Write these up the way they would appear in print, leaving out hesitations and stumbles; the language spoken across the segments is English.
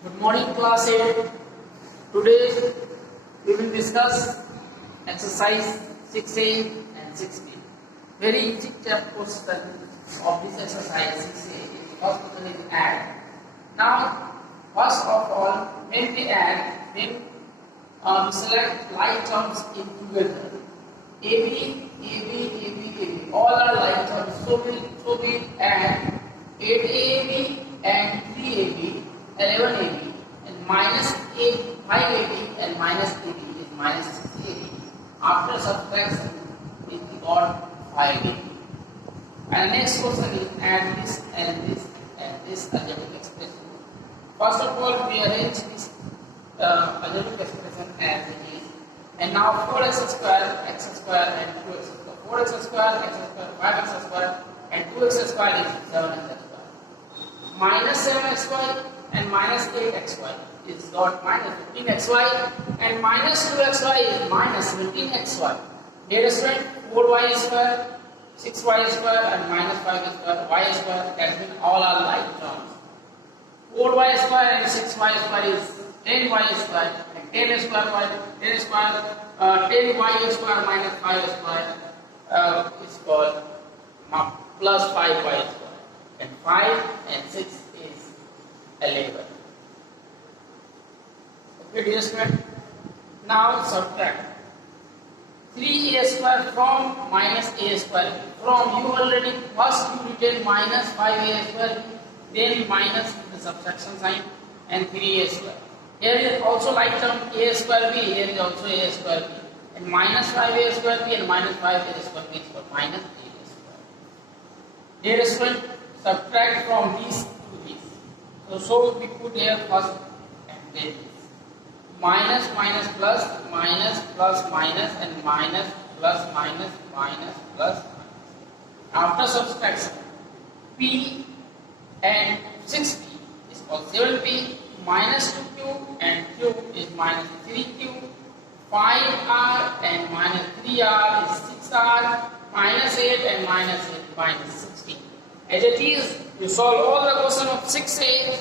Good morning, class 8. Today we will discuss exercise 6A and 6B. Very easy question of this exercise 6A is first one is add. Now, first of all, when we add, then we select like terms in together. AB, AB, AB, AB. All are like terms. So we add 8AB and 3AB, 11AB, and minus 5AB and minus AB is minus 6AB. After subtraction, it got 5AB. And next question is add this and this and this algebraic expression. First of all, we arrange this algebraic expression as it is. And now 4x square, x square, and 2x square. 4x square, x square, 5x square, and 2x square is 7x square. Minus 7xy and minus 8xy is got minus 15xy, and minus 2xy is minus 17xy. Dear student, 4y square, 6y square, and minus 5 square, y square, that means all are like terms. 4y square and 6y square is 10y square, and 10 square y, 10 square, 10y square minus 5 square is called plus 5y square. And 5 and 6 is 11. Okay, dear student. Now subtract 3a square from minus a square. From you already first you written minus 5a square, then minus the subtraction sign and 3a square. Here is also like term a square b. Here is also a square b. And minus 5a square b and minus 5a square b is for minus a square. Dear student, subtract from these to these. So we put here first and then this. Minus minus plus minus plus minus and minus plus minus minus plus minus. After subtraction, p and 6p is called 7p, minus 2q and q is minus 3q, 5r and minus 3r is 6r, minus 8 and minus 8 minus 16. As it is, you solve all the question of 6a,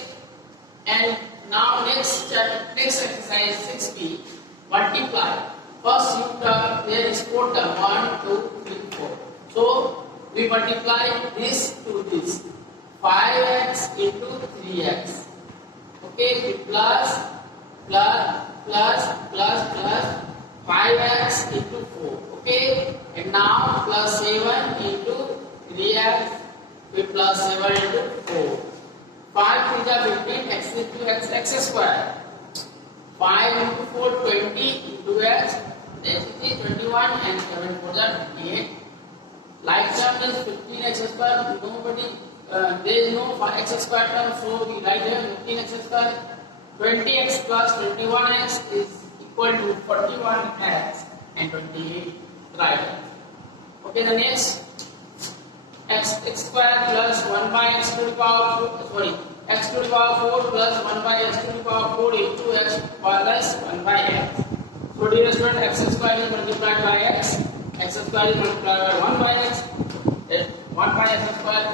and now next exercise 6b, multiply. First you term, there is 4 term, 1, 2, 3, 4. So we multiply this to this, 5x into 3x. Okay, plus 5x into 4. Okay, and now plus 7 into 3x. With plus 7 into 4. 5 to the 15, x into x square. 5 into 4, 20 into x, that is 21, and 7 for the 28. Like term is 15x square. Nobody, there is no x square term, so we write here 15x square. 20x plus 21x is equal to 41x and 28. Right. Okay, the next. X square plus 1 by x to the power 4, x to the power 4 plus 1 by x to the power 4 into x plus 1 by x. So dear student, x square is multiplied by x square is multiplied by 1 by x, 1 by x square,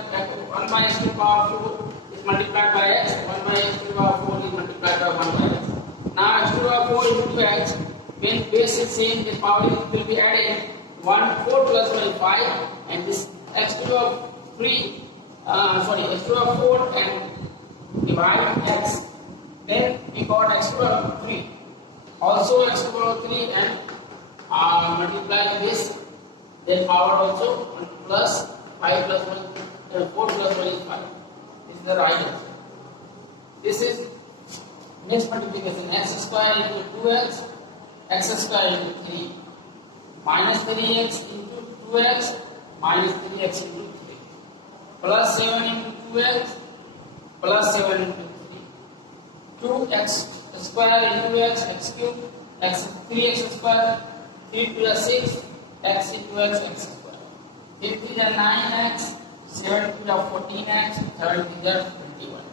1 by x to the power 4 is multiplied by x, 1 by x to the power 4 is multiplied by 1 by x. Now x to the power 4 into x, when base is same, the power will be added 1, 4 plus 1 is 5, and this x to the 3, x to the 4 and divide x. Then we got x to the 3. Also x to the 3 and multiply this. Then power also 1 plus 5 plus 1, 4 plus 1 is 5. This is the right answer. This is next multiplication. X square into 2x, x square into 3, minus 3x into 2x, minus 3x into 3, plus 7 into 2x, plus 7 into 3, 2x square into x cube, 3x square, 3 plus 6, x into x square, 3 to the 9x, 7 to the 14x, 7 to the 21.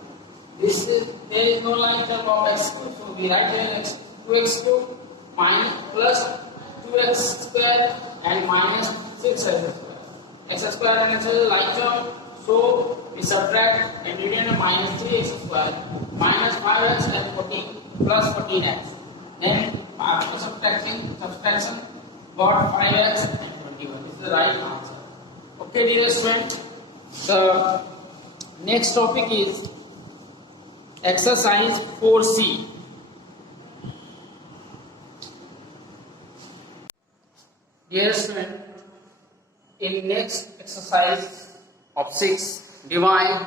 This is, there is no line term of x cube, so we write here 2x cube minus plus 2x square and minus 6x square. X square and x is like term, So we subtract and return minus 3x square minus 5x and 14 plus 14x. Then after subtraction got 5x and 21. This is the right answer. Okay, dear student. The next topic is exercise 4C. Dear student, in next exercise of 6, divide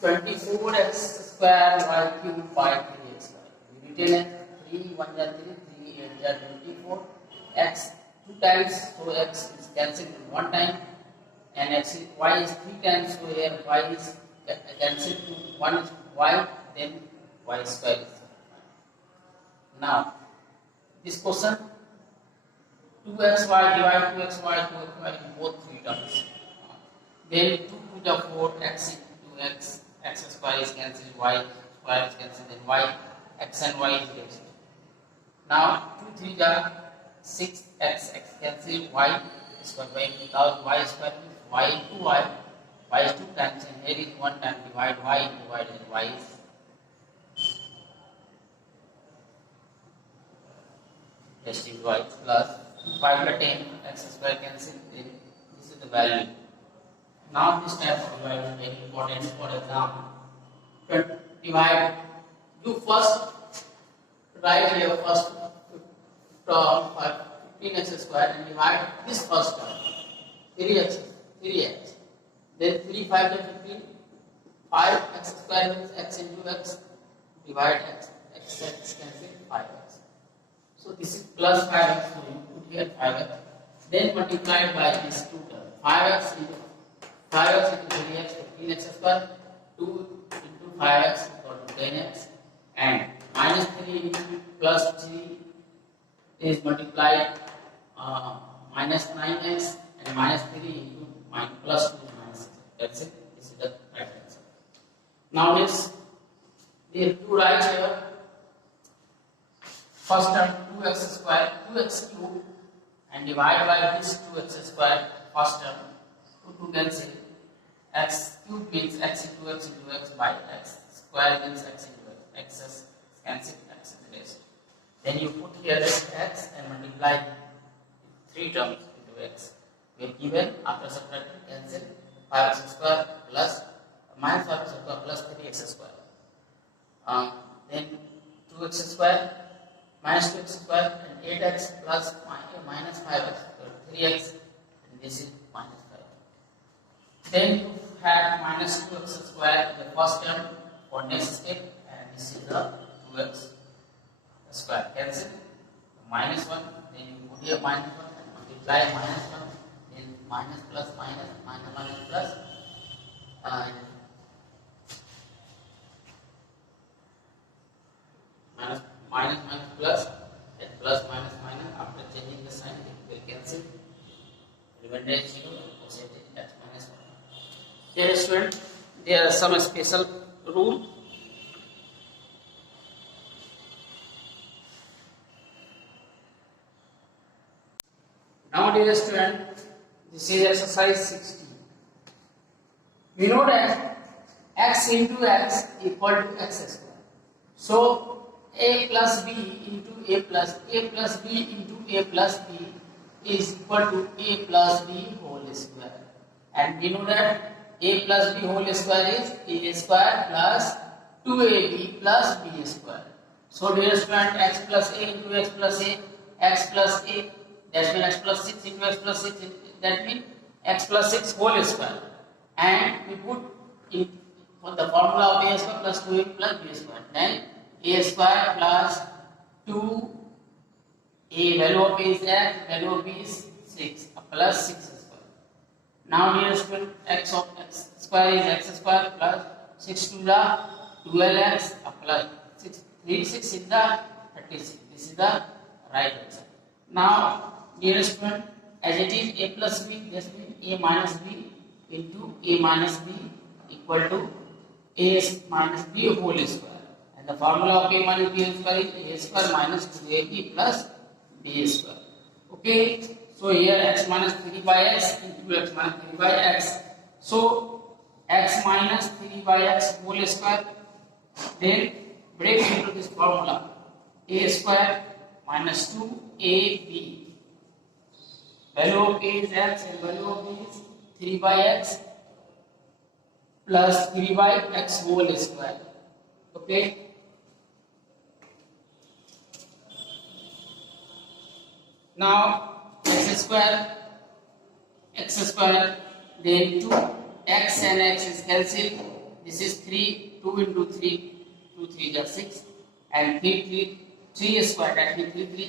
24x square y cube by 3x square. We written as 3 1 3 3 8 24 x 2 times, so x is cancelled one time, and y is 3 times, so here y is cancelled to 1 y, then y square is. Now this question 2xy divide 2xy in both three terms. Then 2 to the 4 x into x square is cancelled, y square is cancelled, then y x and y is left. Now 2 3 the 6 x cancelled, y square by without y square is y into y is 2 times, and here is 1 time, divide y into y, then y is just is y plus 5 to 10 x square cancelled, then this is the value. Now this type of division is very important for example. Divide, you first write here first term 15x square and divide this first term 3x, then 3 5 to 15, 5x square means x into x, divide x cancel 5x. So this is plus 5x, so you put here 5x, then multiplied by this two terms, 5x into 3x, 15x square, 2 into 5x equal to 10x, and minus 3 into plus 3 is multiplied minus 9x, and minus 3 into plus 2 is minus 6. That's it. This is the right answer. Now let's write here. First term 2x square, 2x cube, and divide by this 2x square. First term 2 cancel. X cube means x into x by x square means x into x. X is cancelled, x is rest. Then you put here x and multiply 3 terms into x. We are given after subtracting cancel 5x square plus minus 5x square plus 3x square. Then 2x square minus 2x square and 8x plus minus 5x, 3x, and this is minus 5. Then you have minus 2x square the first term for next step, and this is the 2x square. Cancel minus 1, then you put here minus 1 and multiply minus 1, then minus plus minus plus, and minus plus, and plus minus after changing the sign it will cancel. Remainder is 0, percentage at minus 1. Dear student, there are some special rule. Now dear student, this is exercise 16. We know that x into x equal to x square. So a plus b into a plus b into a plus b is equal to a plus b whole square. And we know that a plus b whole square is a square plus 2ab plus b square. So dear student, x plus a into x plus a, x plus a, that means x plus 6 into x plus 6, that means x plus 6 whole square. And we put in for the formula of a square plus 2ab plus b square. Then a square plus 2, a value of a is x, value of b is 6, plus 6 square. Now dear student, x of x square is x square plus 6 to the 12x plus 6, 3 6 is the 36. This is the right answer. Now dear student, as it is a plus b, this means a minus b into a minus b equal to a minus b whole square. The formula of a minus b square is a square minus 2ab plus b square. Okay, so here x minus 3 by x into x minus 3 by x So x minus 3 by x whole square, then break into this formula, a square minus 2ab, value of a is x and value of b is 3 by x plus 3 by x whole square. Okay, now x square, then 2 x and x is cancelled. This is 3, 2 into 3, 2 3 is 6, and 3 square, that means 3 3 is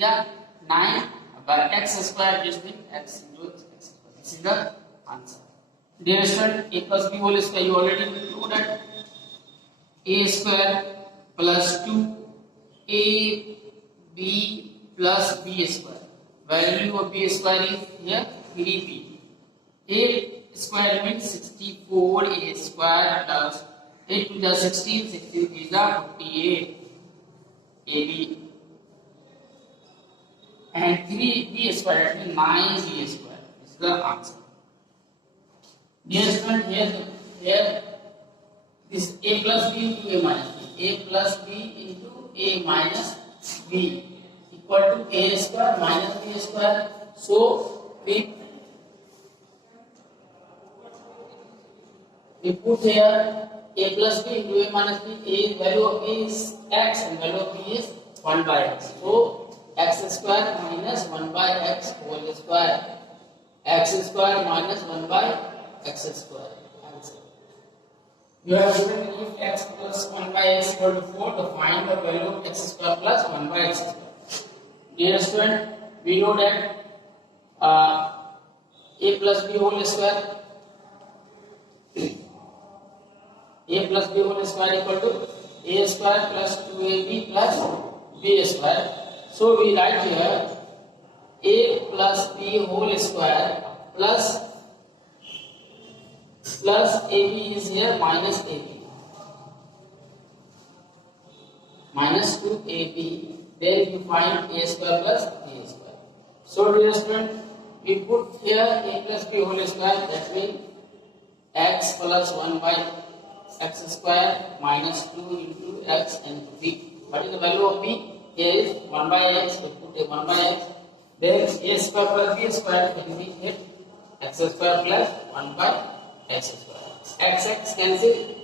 9, but x square just means x into x square. This is the answer. Dear student, a plus b whole square you already included. A square plus 2ab plus b square. Value of b square is here 3b. A square means 64 a square plus 8 to the 16, 16 is 48 ab, and 3b square, that means 9b square. This is the answer. Dear student, here this a plus b into a minus b, a plus b into a minus b equal to a square minus b square. So we put here a plus b into a minus b. A value of a is x and value of b is 1 by x. So x square minus 1 by x whole square, x square minus 1 by x square. Answer. You have written if x plus 1 by x equal to 4, to find the value of x square plus 1 by x square. Dear student, we know that a plus b whole square, a plus b whole square equal to a square plus 2ab plus b square. So we write here a plus b whole square plus ab is here minus ab, minus 2ab. Then you find a square plus b square. So dear student, we put here a plus b whole square, that means x plus 1 by x square minus 2 into x and b. What is the value of b? Here is 1 by x, we put a 1 by x. Then a square plus b square can be here x square plus 1 by x square. X cancel.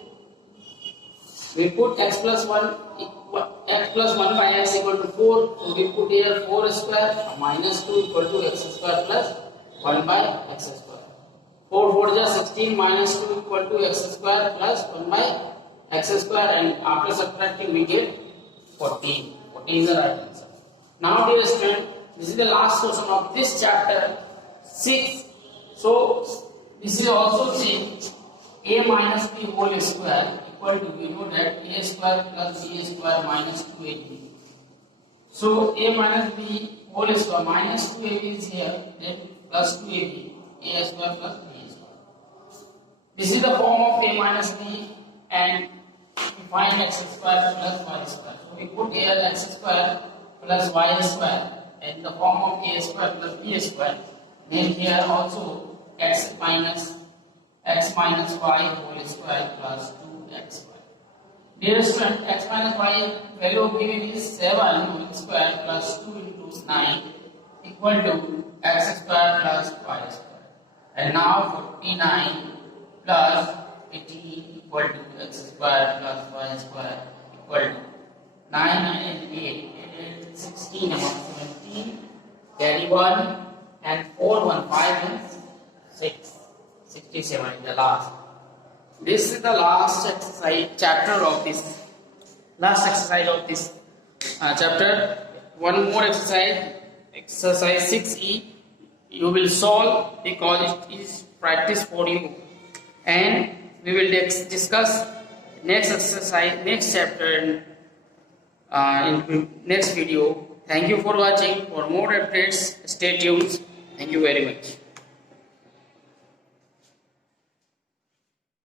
We put x plus 1 by x equal to 4. So we put here 4 square minus 2 equal to x square plus 1 by x square. 4 4 is 16 minus 2 equal to x square plus 1 by x square, and after subtracting we get 14. 14 is the right answer. Now dear student, this is the last question of this chapter 6. So this is also same, a minus b whole square equal to, we know that a square plus b square minus 2ab. So a minus b whole square minus 2ab is here, then plus 2ab, a square plus b square. This is the form of a minus b, and we find x square plus y square. So we put here x square plus y square in the form of a square plus b square. Then here also x minus y whole square plus 2xy. Dear student, x minus y value of given is 7 whole square plus 2 into 9 equal to x square plus y square. And now 49 plus 18 equal to x square plus y square equal to 9 and 8. 8 is 16 among 17. Carry 1 and 4 1 5 and 6. 67 is the last. This is the last exercise chapter of this. Last exercise of this chapter. One more exercise, exercise 6E. You will solve because it is practice for you, and we will discuss next exercise, next chapter in next video. Thank you for watching. For more updates, stay tuned. Thank you very much.